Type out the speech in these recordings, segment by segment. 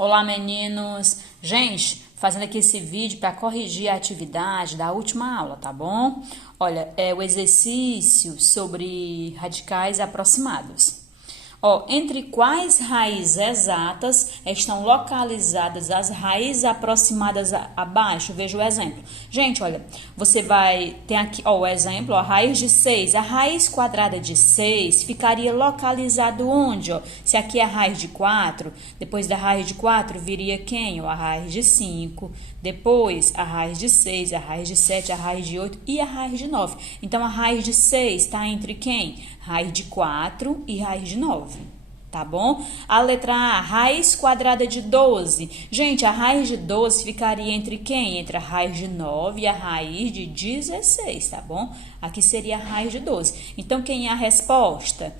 Olá, meninos! Gente, fazendo aqui esse vídeo para corrigir a atividade da última aula, tá bom? Olha, é o exercício sobre radicais aproximados. Ó, entre quais raízes exatas estão localizadas as raízes aproximadas abaixo? Veja o exemplo. Gente, olha, você vai ter aqui, ó, o exemplo, ó, a raiz de 6. A raiz quadrada de 6 ficaria localizado onde, ó? Se aqui é a raiz de 4, depois da raiz de 4 viria quem? Ó, a raiz de 5, depois a raiz de 6, a raiz de 7, a raiz de 8 e a raiz de 9. Então, a raiz de 6 está entre quem? Raiz de 4 e raiz de 9, tá bom? A letra A, raiz quadrada de 12. Gente, a raiz de 12 ficaria entre quem? Entre a raiz de 9 e a raiz de 16, tá bom? Aqui seria a raiz de 12. Então, quem é a resposta?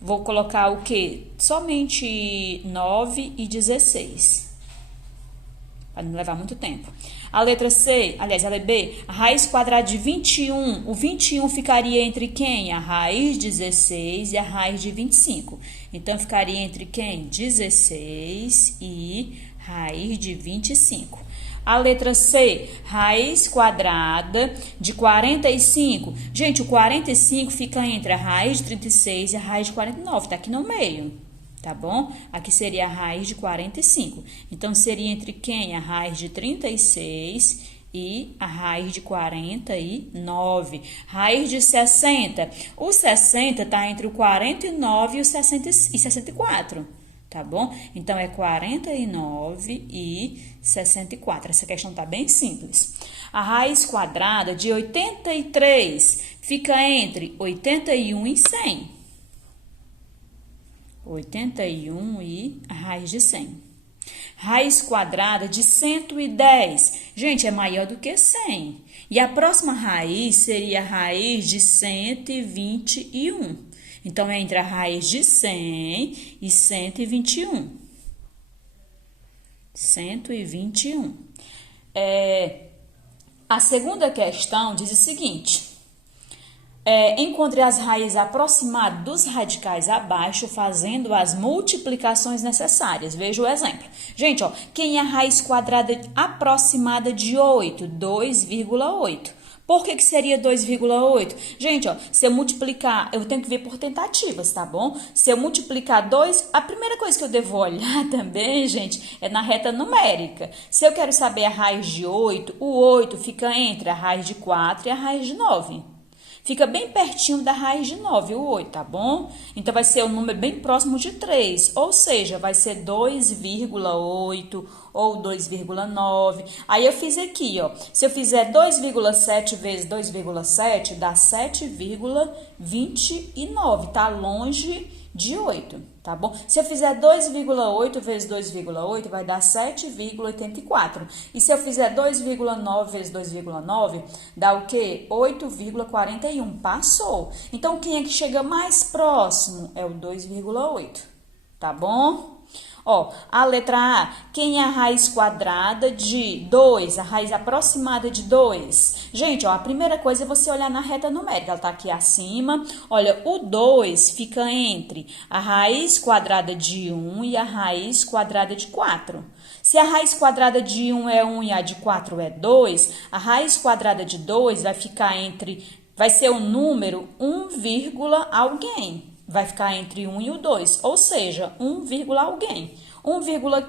Vou colocar o quê? Somente 9 e 16. Para não levar muito tempo. A letra C, aliás, a letra B, a raiz quadrada de 21. O 21 ficaria entre quem? A raiz de 16 e a raiz de 25. Então, ficaria entre quem? 16 e raiz de 25. A letra C, raiz quadrada de 45. Gente, o 45 fica entre a raiz de 36 e a raiz de 49. Tá aqui no meio. Tá bom? Aqui seria a raiz de 45. Então, seria entre quem? A raiz de 36 e a raiz de 49. Raiz de 60. O 60 está entre o 49 e o 64. Tá bom? Então, é 49 e 64. Essa questão tá bem simples. A raiz quadrada de 83 fica entre 81 e 100. 81 e a raiz de 100. Raiz quadrada de 110. Gente, é maior do que 100. E a próxima raiz seria a raiz de 121. Então, é entre a raiz de 100 e 121. 121. A segunda questão diz o seguinte. Encontre as raízes aproximadas dos radicais abaixo, fazendo as multiplicações necessárias. Veja o exemplo. Gente, ó, quem é a raiz quadrada aproximada de 8? 2,8. Por que seria 2,8? Gente, ó, se eu multiplicar, eu tenho que ver por tentativas, tá bom? Se eu multiplicar 2, a primeira coisa que eu devo olhar também, gente, é na reta numérica. Se eu quero saber a raiz de 8, o 8 fica entre a raiz de 4 e a raiz de 9. Fica bem pertinho da raiz de 9, o 8, tá bom? Então, vai ser um número bem próximo de 3, ou seja, vai ser 2,8 ou 2,9. Aí, eu fiz aqui, ó, se eu fizer 2,7 vezes 2,7, dá 7,29, tá longe de 8, tá bom? Se eu fizer 2,8 vezes 2,8, vai dar 7,84. E se eu fizer 2,9 vezes 2,9, dá o quê? 8,41. Passou. Então, quem é que chega mais próximo? É o 2,8, tá bom? Ó, a letra A, quem é a raiz quadrada de 2? A raiz aproximada de 2. Gente, ó, a primeira coisa é você olhar na reta numérica, ela tá aqui acima. Olha, o 2 fica entre a raiz quadrada de 1 e a raiz quadrada de 4. Se a raiz quadrada de 1 é 1 e a de 4 é 2, a raiz quadrada de 2 vai ficar vai ser o número 1, alguém. Vai ficar entre 1 e o 2, ou seja, 1, alguém. 1,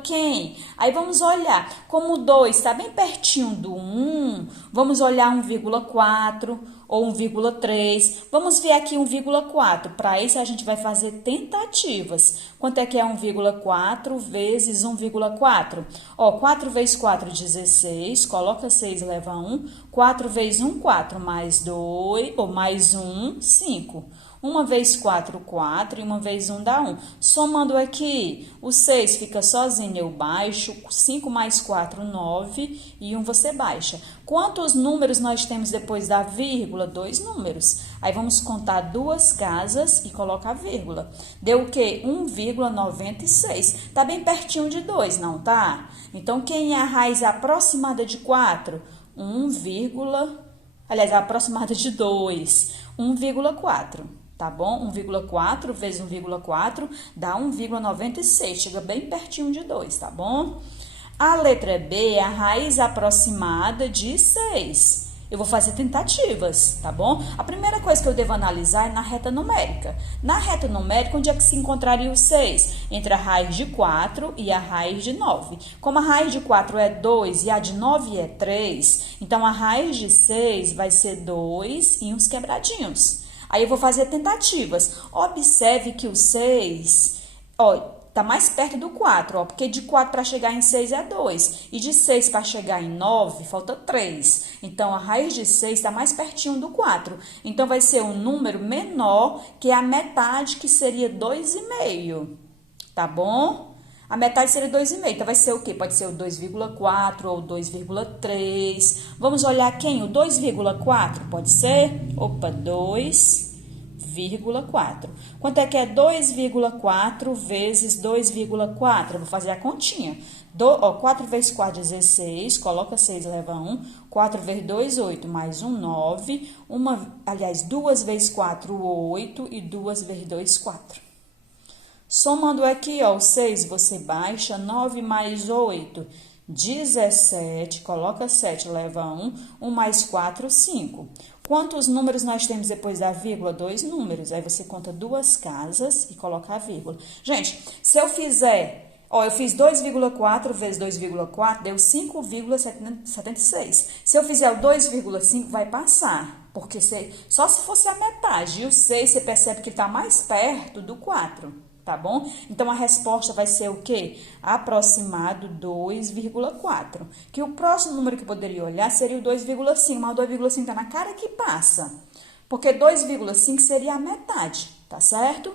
quem? Aí vamos olhar, como o 2 está bem pertinho do 1, vamos olhar 1,4 ou 1,3. Vamos ver aqui 1,4. Para isso, a gente vai fazer tentativas. Quanto é que é 1,4 vezes 1,4? Ó, 4 vezes 4, 16. Coloca 6, leva 1. 4 vezes 1, 4. Mais 2, ou mais 1, 5. 1 vezes 4, 4, e 1 vezes 1 dá 1. Somando aqui, o 6 fica sozinho, eu baixo, 5 mais 4, 9, e 1 você baixa. Quantos números nós temos depois da vírgula? 2 números. Aí, vamos contar 2 casas e colocar a vírgula. Deu o quê? 1,96. Tá bem pertinho de 2, não tá? Então, quem é a raiz aproximada de 4? Aliás, a aproximada de 2, 1,4. tá bom? 1,4 vezes 1,4 dá 1,96, chega bem pertinho de 2, tá bom? A letra B é a raiz aproximada de 6. Eu vou fazer tentativas, tá bom? A primeira coisa que eu devo analisar é na reta numérica. Na reta numérica, onde é que se encontraria o 6? Entre a raiz de 4 e a raiz de 9. Como a raiz de 4 é 2 e a de 9 é 3, então a raiz de 6 vai ser 2 e uns quebradinhos. Aí eu vou fazer tentativas. Observe que o 6, ó, tá mais perto do 4, ó, porque de 4 para chegar em 6 é 2. E de 6 para chegar em 9, falta 3. Então, a raiz de 6 está mais pertinho do 4. Então, vai ser um número menor que a metade, que seria 2,5. Tá bom? A metade seria 2,5. Então, vai ser o quê? Pode ser o 2,4 ou 2,3. Vamos olhar quem? O 2,4 pode ser? Opa, 2,4. Quanto é que é 2,4 vezes 2,4? Eu vou fazer a continha. 4 vezes 4, 16. Coloca 6, leva 1. 4 vezes 2, 8. Mais 1, 9. 2 vezes 4, 8. E 2 vezes 2, 4. Somando aqui, ó, o 6 você baixa. 9 mais 8, 17. Coloca 7, leva 1. 1 mais 4, 5. Quantos números nós temos depois da vírgula? 2 números. Aí você conta 2 casas e coloca a vírgula. Gente, se eu fizer, ó, eu fiz 2,4 vezes 2,4, deu 5,76. Se eu fizer o 2,5, vai passar. Porque só se fosse a metade. E o 6, você percebe que está mais perto do 4. Tá bom? Então, a resposta vai ser o quê? Aproximado 2,4. Que o próximo número que eu poderia olhar seria o 2,5, mas o 2,5 tá na cara que passa. Porque 2,5 seria a metade, tá certo?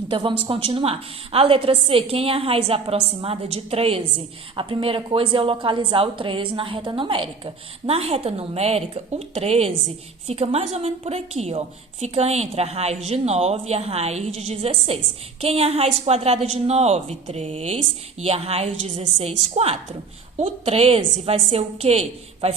Então, vamos continuar. A letra C, quem é a raiz aproximada de 13? A primeira coisa é eu localizar o 13 na reta numérica. Na reta numérica, o 13 fica mais ou menos por aqui, ó. Fica entre a raiz de 9 e a raiz de 16. Quem é a raiz quadrada de 9? 3. E a raiz de 16, 4. O 13 vai ser o quê? Vai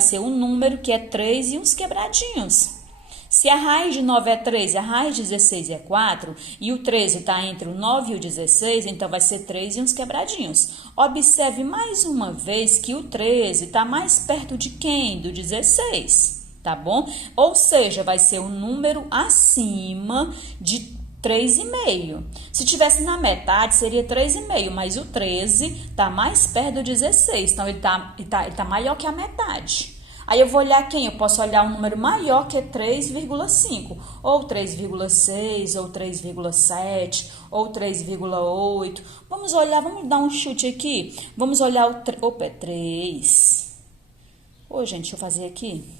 ser um número que é 3 e uns quebradinhos. Se a raiz de 9 é 3 e a raiz de 16 é 4, e o 13 está entre o 9 e o 16, então vai ser 3 e uns quebradinhos. Observe mais uma vez que o 13 está mais perto de quem? Do 16, tá bom? Ou seja, vai ser um número acima de 3,5. Se tivesse na metade, seria 3,5, mas o 13 está mais perto do 16, então ele tá maior que a metade. Aí eu vou olhar quem? Eu posso olhar um número maior que é 3,5, ou 3,6, ou 3,7, ou 3,8. Vamos olhar, vamos dar um chute aqui. Vamos olhar o... Opa, é 3. Ô, gente, deixa eu fazer aqui.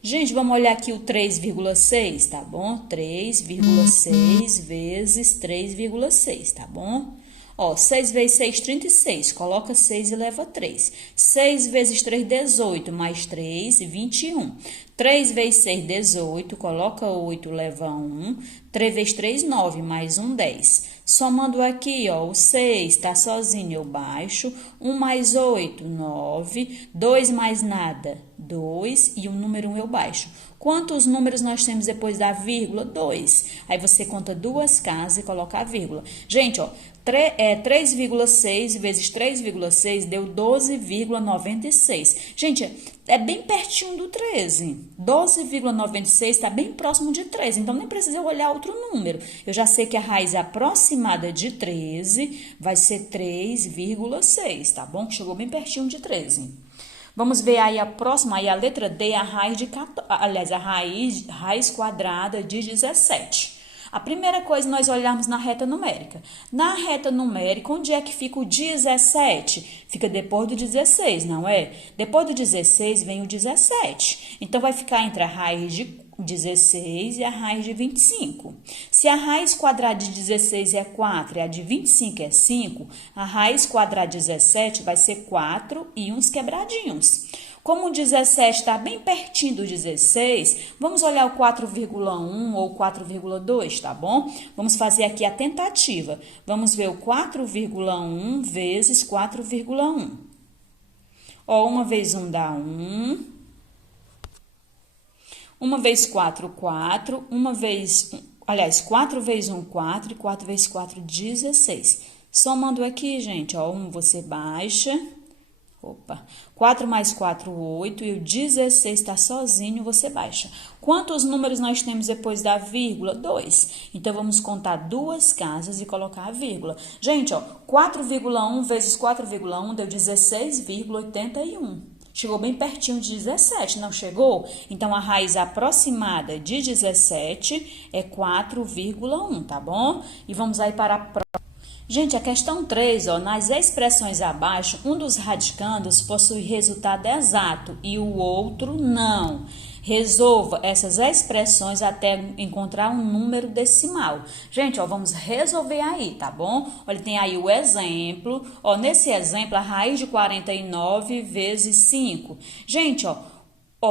Gente, vamos olhar aqui o 3,6, tá bom? 3,6 vezes 3,6, tá bom? Ó, 6 vezes 6, 36. Coloca 6 e leva 3. 6 vezes 3, 18. Mais 3, 21. 3 vezes 6, 18. Coloca 8, leva 1. 3 vezes 3, 9. Mais 1, 10. Somando aqui, ó, o 6 tá sozinho, eu baixo. 1 mais 8, 9. 2 mais nada, 2. E o número 1 eu baixo. Quantos números nós temos depois da vírgula? 2. Aí você conta 2 casas e coloca a vírgula. Gente, ó, 3,6 vezes 3,6 deu 12,96. Gente, é bem pertinho do 13. 12,96 está bem próximo de 13, então nem precisa eu olhar outro número. Eu já sei que a raiz aproximada de 13 vai ser 3,6, tá bom? Chegou bem pertinho de 13. Vamos ver aí a próxima, aí a letra D, a raiz de 14, aliás, a raiz quadrada de 17. A primeira coisa nós olharmos na reta numérica. Na reta numérica, onde é que fica o 17? Fica depois do 16, não é? Depois do 16 vem o 17. Então, vai ficar entre a raiz de 16 e a raiz de 25. Se a raiz quadrada de 16 é 4 e a de 25 é 5, a raiz quadrada de 17 vai ser 4 e uns quebradinhos. Como o 17 está bem pertinho do 16, vamos olhar o 4,1 ou 4,2, tá bom? Vamos fazer aqui a tentativa. Vamos ver o 4,1 vezes 4,1. Ó, 1 vezes 1 dá 1. 1 vezes 4, 4. 4 vezes 1, 4. E 4 vezes 4, 16. Somando aqui, gente, ó, 1 você baixa. Opa, 4 mais 4, 8, e o 16 está sozinho, você baixa. Quantos números nós temos depois da vírgula? 2. Então, vamos contar duas casas e colocar a vírgula. Gente, ó, 4,1 vezes 4,1 deu 16,81. Chegou bem pertinho de 17, não chegou? Então, a raiz aproximada de 17 é 4,1, tá bom? E vamos aí para a próxima. Gente, a questão 3, ó, nas expressões abaixo, um dos radicandos possui resultado exato e o outro não. Resolva essas expressões até encontrar um número decimal. Gente, ó, vamos resolver aí, tá bom? Olha, tem aí o exemplo. Ó, nesse exemplo, a raiz de 49 vezes 5. Gente, ó,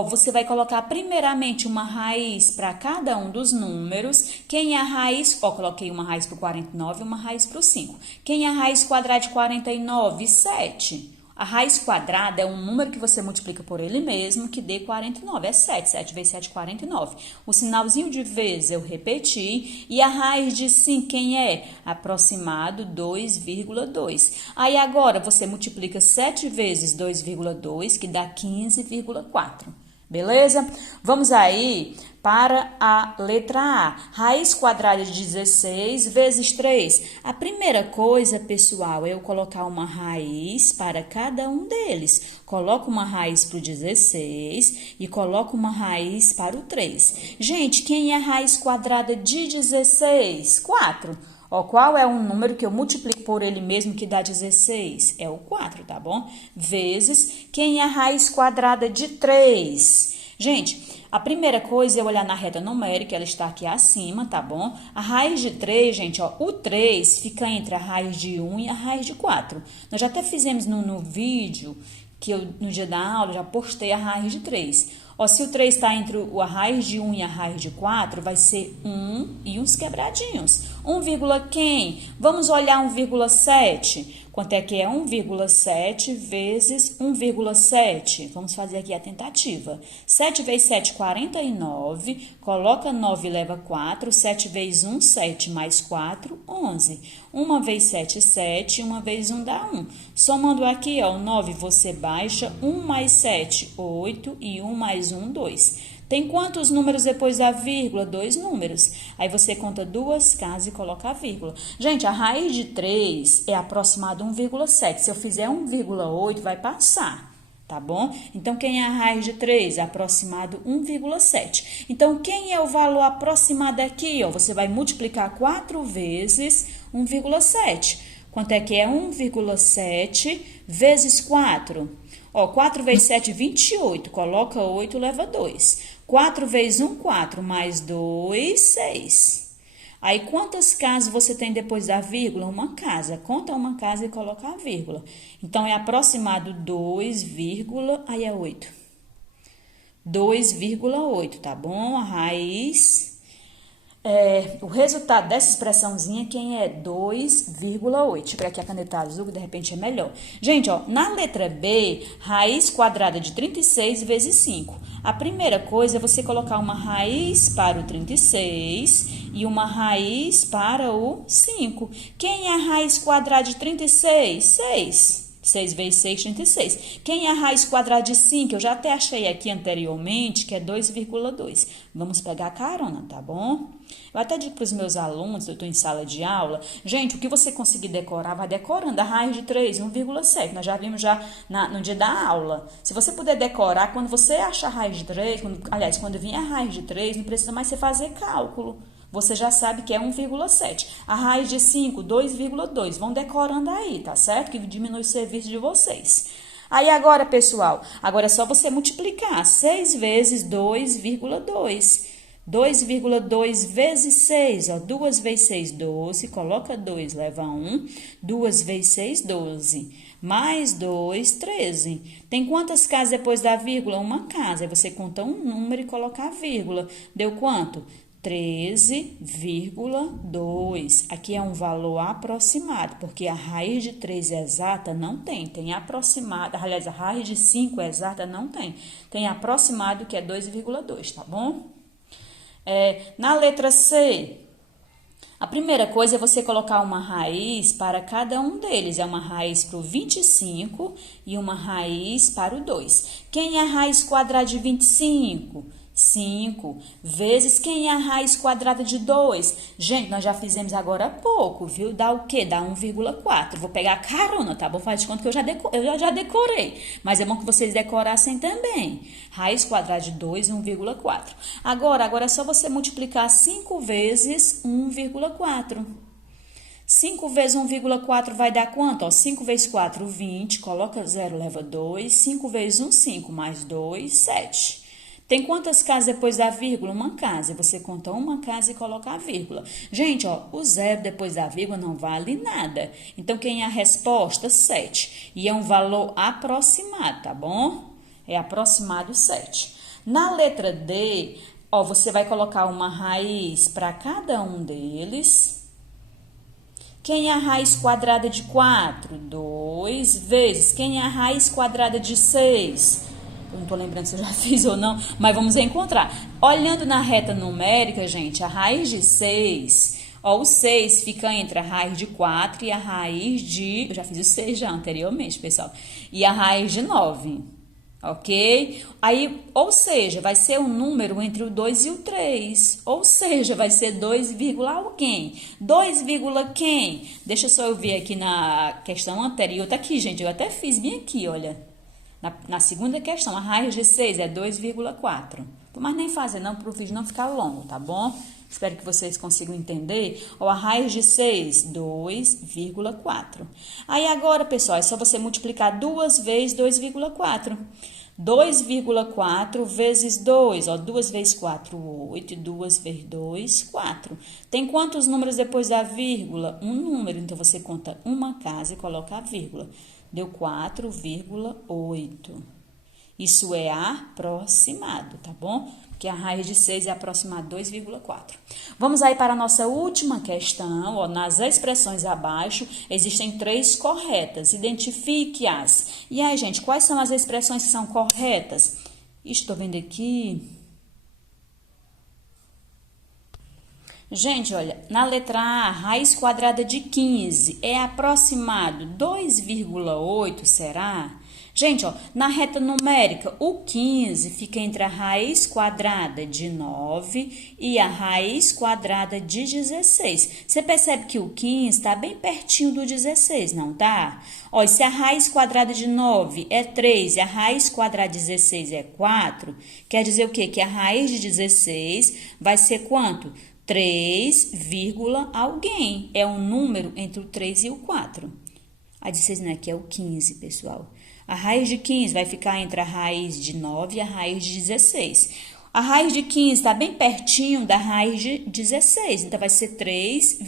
você vai colocar primeiramente uma raiz para cada um dos números. Quem é a raiz? Ó, coloquei uma raiz para o 49 e uma raiz para o 5. Quem é a raiz quadrada de 49? 7. A raiz quadrada é um número que você multiplica por ele mesmo, que dê 49. É 7. 7 vezes 7, 49. O sinalzinho de vezes eu repeti. E a raiz de 5, quem é? Aproximado, 2,2. Aí agora você multiplica 7 vezes 2,2, que dá 15,4. Beleza? Vamos aí para a letra A. Raiz quadrada de 16 vezes 3. A primeira coisa, pessoal, é eu colocar uma raiz para cada um deles. Coloco uma raiz para o 16 e coloco uma raiz para o 3. Gente, quem é a raiz quadrada de 16? 4. Ó, qual é o número que eu multiplico por ele mesmo que dá 16? É o 4, tá bom? Vezes, quem é a raiz quadrada de 3? Gente, a primeira coisa é olhar na reta numérica, ela está aqui acima, tá bom? A raiz de 3, gente, ó, o 3 fica entre a raiz de 1 e a raiz de 4. Nós já até fizemos no vídeo, que eu, no dia da aula, já postei a raiz de 3. Ó, se o 3 está entre a raiz de 1 e a raiz de 4, vai ser 1 e uns quebradinhos. 1, quem? Vamos olhar 1,7. Quanto é que é 1,7 vezes 1,7? Vamos fazer aqui a tentativa. 7 vezes 7, 49. Coloca 9 e leva 4. 7 vezes 1, 7 mais 4, 11. 1 vezes 7, 7. 1 vezes 1 dá 1. Somando aqui, ó, 9 você baixa. 1 mais 7, 8. E 1 mais 1, 2. Tem quantos números depois da vírgula? 2 números. Aí você conta duas casas e coloca a vírgula. Gente, a raiz de 3 é aproximada a 1,7. Se eu fizer 1,8, vai passar, tá bom? Então, quem é a raiz de 3? Aproximado 1,7. Então, quem é o valor aproximado aqui? Ó, você vai multiplicar 4 vezes 1,7. Quanto é que é 1,7 vezes 4? Ó, 4 vezes 7, 28. Coloca 8, leva 2. 4 vezes 1, 4. Mais 2, 6. Aí, quantas casas você tem depois da vírgula? Uma casa. Conta uma casa e coloca a vírgula. Então, é aproximado 2, aí é 8. 2,8, tá bom? A raiz... o resultado dessa expressãozinha, quem é 2,8. Deixa eu pegar aqui a caneta azul, que de repente é melhor. Gente, ó, na letra B, raiz quadrada de 36 vezes 5. A primeira coisa é você colocar uma raiz para o 36 e uma raiz para o 5. Quem é a raiz quadrada de 36? 6. 6 vezes 6, 36. Quem é a raiz quadrada de 5? Eu já até achei aqui anteriormente, que é 2,2. Vamos pegar a carona, tá bom? Eu até digo para os meus alunos, eu estou em sala de aula, gente, o que você conseguir decorar, vai decorando. A raiz de 3, 1,7. Nós já vimos já no dia da aula. Se você puder decorar, quando você achar a raiz de 3, quando vir a raiz de 3, não precisa mais você fazer cálculo. Você já sabe que é 1,7. A raiz de 5, 2,2. Vão decorando aí, tá certo? Que diminui o serviço de vocês. Aí agora, pessoal, agora é só você multiplicar. 6 vezes 2,2. 2,2 vezes 6, ó. 2 vezes 6, 12. Coloca 2, leva 1. 2 vezes 6, 12. Mais 2, 13. Tem quantas casas depois da vírgula? Uma casa. Aí você conta um número e coloca a vírgula. Deu quanto? 13,2. Aqui é um valor aproximado, porque a raiz de 3 exata não tem. Tem aproximado, aliás, a raiz de 5 exata não tem. Tem aproximado, que é 2,2, tá bom? Na letra C, a primeira coisa é você colocar uma raiz para cada um deles. É uma raiz para o 25 e uma raiz para o 2. Quem é a raiz quadrada de 25? 5 vezes quem é a raiz quadrada de 2? Gente, nós já fizemos agora há pouco, viu? Dá o quê? Dá 1,4. Vou pegar a carona, tá bom? Faz de conta que eu já decorei. Mas é bom que vocês decorassem também. Raiz quadrada de 2, 1,4. Agora é só você multiplicar 5 vezes 1,4. 5 vezes 1,4 vai dar quanto? Ó, 5 vezes 4, 20. Coloca 0, leva 2. 5 vezes 1, 5. Mais 2, 7. Tem quantas casas depois da vírgula? Uma casa. Você conta uma casa e coloca a vírgula. Gente, ó, o 0 depois da vírgula não vale nada. Então, quem é a resposta? 7. E é um valor aproximado, tá bom? É aproximado 7. Na letra D, ó, você vai colocar uma raiz para cada um deles. Quem é a raiz quadrada de 4? 2 vezes. Quem é a raiz quadrada de 6? Eu não tô lembrando se eu já fiz ou não, mas vamos encontrar. Olhando na reta numérica, gente, a raiz de 6, ó, o 6 fica entre a raiz de 4 e a raiz de... Eu já fiz o 6 já anteriormente, pessoal. E a raiz de 9, ok? Aí, ou seja, vai ser um número entre o 2 e o 3. Ou seja, vai ser 2, alguém. 2, quem? Deixa só eu ver aqui na questão anterior. Tá aqui, gente, eu até fiz bem aqui, olha. Na segunda questão, a raiz de 6 é 2,4. Mas nem fazer não, para o vídeo não ficar longo, tá bom? Espero que vocês consigam entender. Ó, a raiz de 6, 2,4. Aí agora, pessoal, é só você multiplicar 2 vezes 2,4. 2,4 vezes 2, ó, 2 vezes 4, 8, 2 vezes 2, 4. Tem quantos números depois da vírgula? Um número, então você conta uma casa e coloca a vírgula. Deu 4,8. Isso é aproximado, tá bom? Porque a raiz de 6 é aproximado 2,4. Vamos aí para a nossa última questão. Ó, nas expressões abaixo, existem 3 corretas. Identifique-as. E aí, gente, quais são as expressões que são corretas? Estou vendo aqui. Gente, olha, na letra A, raiz quadrada de 15 é aproximado 2,8, será? Gente, ó, na reta numérica, o 15 fica entre a raiz quadrada de 9 e a raiz quadrada de 16. Você percebe que o 15 está bem pertinho do 16, não tá? Ó, e se a raiz quadrada de 9 é 3 e a raiz quadrada de 16 é 4, quer dizer o quê? Que a raiz de 16 vai ser quanto? 3, alguém. É um número entre o 3 e o 4. A 16 não é que é o 15, pessoal. A raiz de 15 vai ficar entre a raiz de 9 e a raiz de 16. A raiz de 15 está bem pertinho da raiz de 16. Então, vai ser 3,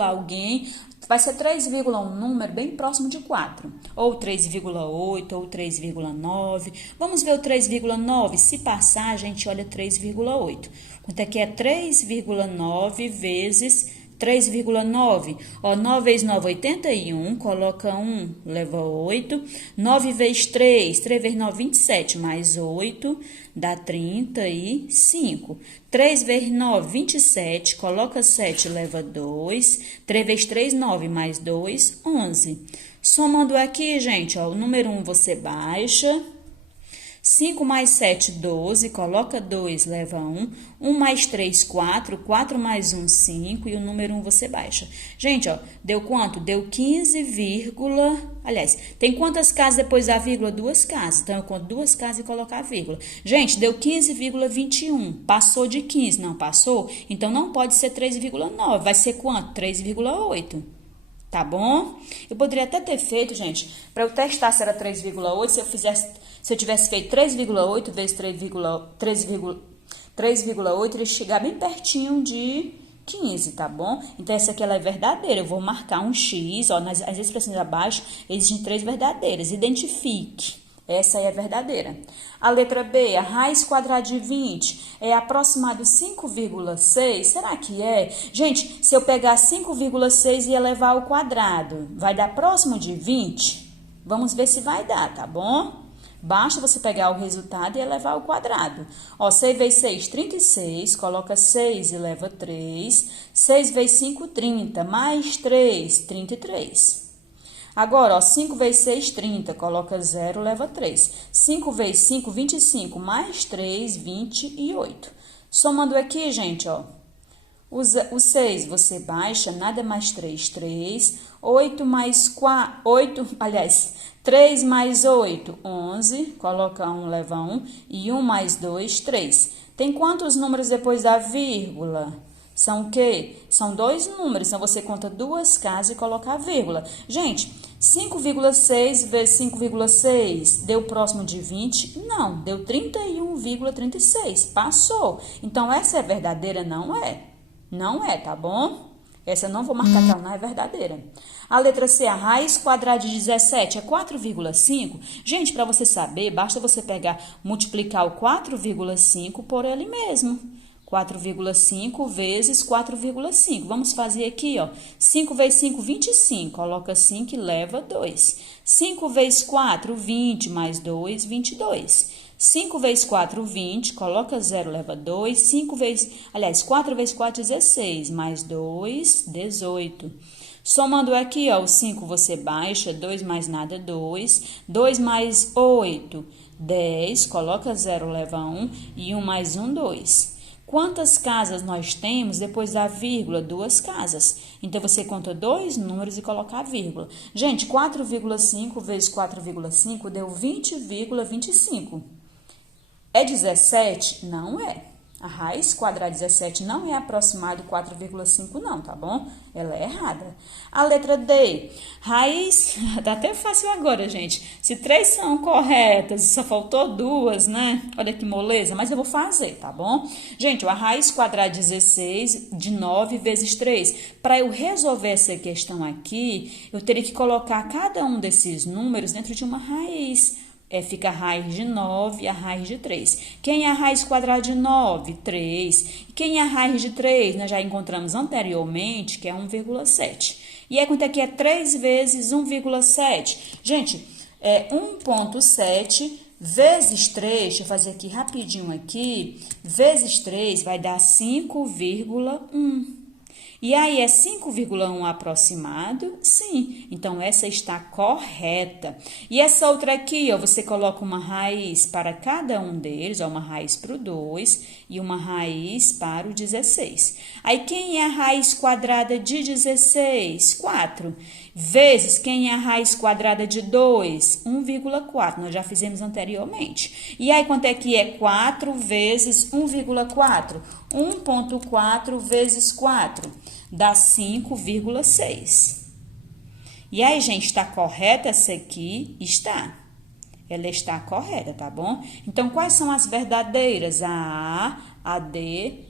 alguém. Vai ser 3, um número bem próximo de 4. Ou 3,8, ou 3,9. Vamos ver o 3,9. Se passar, a gente olha 3,8. Quanto é que é 3,9 vezes 3,9? Ó, 9 vezes 9, 81. Coloca 1, leva 8. 9 vezes 3, 3 vezes 9, 27. Mais 8, dá 35. 3 vezes 9, 27. Coloca 7, leva 2. 3 vezes 3, 9. Mais 2, 11. Somando aqui, gente, ó, o número 1 você baixa. 5 mais 7, 12, coloca 2, leva 1. 1 mais 3, 4. 4 mais 1, 5. E o número 1 você baixa. Gente, ó, deu quanto? Deu 15, aliás, tem quantas casas depois da vírgula? 2 casas. Então, eu conto 2 casas e coloco a vírgula. Gente, deu 15,21. Passou de 15, não passou? Então, não pode ser 3,9. Vai ser quanto? 3,8. Tá bom? Eu poderia até ter feito, gente, para eu testar se era 3,8, se eu tivesse feito 3,8 vezes 3,8, ele chegar bem pertinho de 15, tá bom? Então, essa aqui ela é verdadeira. Eu vou marcar um X, ó, nas expressões abaixo, existem 3 verdadeiras. Identifique. Essa aí é verdadeira. A letra B, a raiz quadrada de 20 é aproximado 5,6? Será que é? Gente, se eu pegar 5,6 e elevar ao quadrado, vai dar próximo de 20? Vamos ver se vai dar, tá bom? Basta você pegar o resultado e elevar ao quadrado. Ó, 6 vezes 6, 36. Coloca 6 e leva 3. 6 vezes 5, 30. Mais 3, 33. Agora, ó, 5 vezes 6, 30. Coloca 0, leva 3. 5 vezes 5, 25. Mais 3, 28. Somando aqui, gente, ó. O 6 você baixa, nada mais 3, 3. 8 mais 4, 3 mais 8, 11. Coloca 1, leva 1. E 1 mais 2, 3. Tem quantos números depois da vírgula? São o quê? São 2 números. Então, você conta 2 casas e coloca a vírgula. Gente, 5,6 vezes 5,6 deu próximo de 20? Não, deu 31,36. Passou. Então, essa é verdadeira? Não é. Não é, tá bom? Essa eu não vou marcar que ela não é verdadeira. A letra C, a raiz quadrada de 17 é 4,5? Gente, para você saber, basta você pegar, multiplicar o 4,5 por ele mesmo. 4,5 vezes 4,5. Vamos fazer aqui, ó. 5 vezes 5, 25. Coloca 5 e leva 2. 5 vezes 4, 20. Mais 2, 22. 5 vezes 4, 20. Coloca 0, leva 2. 4 vezes 4, 16. Mais 2, 18. Somando aqui, ó, o 5 você baixa. 2 mais nada, 2. 2 mais 8, 10. Coloca 0, leva 1. E 1 mais 1, 2. Quantas casas nós temos depois da vírgula? 2 casas. Então, você conta 2 números e coloca a vírgula. Gente, 4,5 vezes 4,5 deu 20,25. É 17? Não é. A raiz quadrada de 17 não é aproximado 4,5 não, tá bom? Ela é errada. A letra D, raiz, tá até fácil agora, gente. Se 3 são corretas e só faltou 2, né? Olha que moleza, mas eu vou fazer, tá bom? Gente, a raiz quadrada de 16 de 9 vezes 3. Para eu resolver essa questão aqui, eu teria que colocar cada um desses números dentro de uma raiz. Fica a raiz de 9 e a raiz de 3. Quem é a raiz quadrada de 9? 3. E quem é a raiz de 3? Nós já encontramos anteriormente, que é 1,7. E aí, quanto é que é 3 vezes 1,7? Gente, é 1,7 vezes 3, deixa eu fazer aqui rapidinho aqui, vezes 3 vai dar 5,1. E aí, é 5,1 aproximado? Sim. Então, essa está correta. E essa outra aqui, ó, você coloca uma raiz para cada um deles, ó, uma raiz para o 2 e uma raiz para o 16. Aí, quem é a raiz quadrada de 16? 4. Vezes, quem é a raiz quadrada de 2? 1,4. Nós já fizemos anteriormente. E aí, quanto é que é 4 vezes 1,4? 1,4 vezes 4 dá 5,6. E aí, gente, está correta essa aqui? Está. Ela está correta, tá bom? Então, quais são as verdadeiras? A A, a D